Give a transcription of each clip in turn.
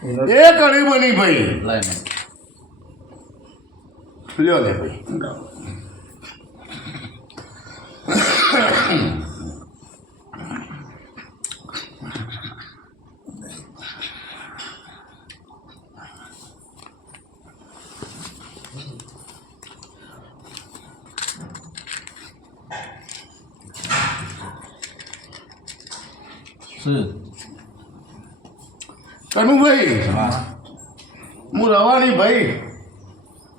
એ કઢી બની ભાઈ લાઈને લ્યો લે ભાઈ શું કનુભાઈ હું રવાની ભાઈ.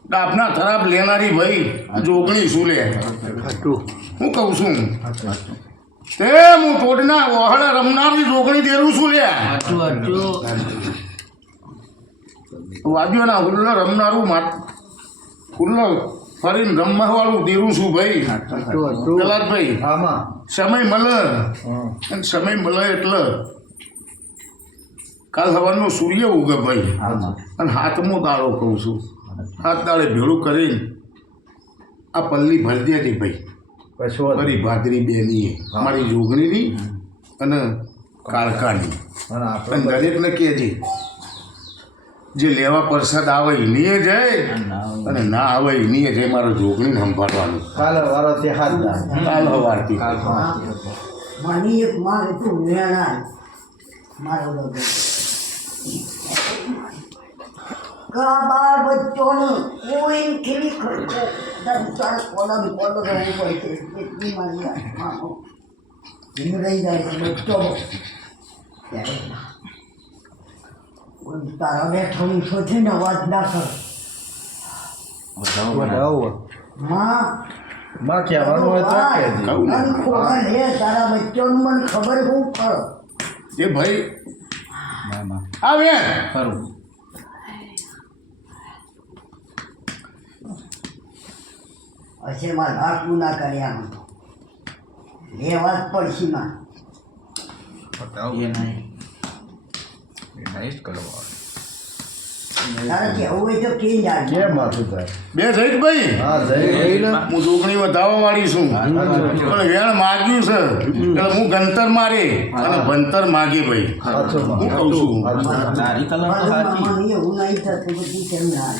ડાબના ખરાબ લેનારી ભાઈ. જોગણી શું લે. હું કહું છું. તે હું ટોડના વહાડા રમનારી જોગણી દેરું છું લે. વાદ્યોના હુલ્લો રમનારું માટ હુલ્લો ફરીને રમવા વાળું દેરું છું ભાઈ. પ્રહલાદભાઈ આમાં. સમય મળે. અને સમય મળે એટલે કાલ સવારનો સૂર્ય ઉગે ભાઈ. અને હાથમો દાડો કહું છું. હાથ દાડે ભેળું કરીને આ પલ્લી ભરી દેજે ભાઈ. પછી મારી ભાદરી બેની અમારી જોગણીની અને કાળકાની. અને દરેકને કહેજે જે લેવા પ્રસાદ આવે એનીએ જાય અને ના આવે એનીએ જાય મારો જોગણીને સંભાળવાનું. કાલ વારો તે હાથ કાલ હવારથી. મને એક મારે મારો કાબાર બચ્ચોને કોઈ કેવી ખર્ચો તાર કોલમ કોલમ રહેવું પડે છે. એટલી મારી આત્માનો રહી જાય છે બચ્ચો તારા બેઠો છે ને અવાજ ના કર. હા. માં કહેવાનું હોય તો કહું તારા બચ્ચોનું મને ખબર હું કરો. એ ભાઈ ના ના આવે. ખરું. હશે મારે ના કર્યા એ વાત પડશે માં એ નહીં. તારે કેવું હોય તો કે જાય કેમ માથું થાય? બે જઈત ભાઈ? હા જઈ હું જોગણી વધાવવા વાળી છું. પણ વેણ માગ્યું છે. એટલે હું ગંતર મારે અને ભણતર માગે ભાઈ. હું કહું છું. એવું નહીં થતું બધું કેમ ના?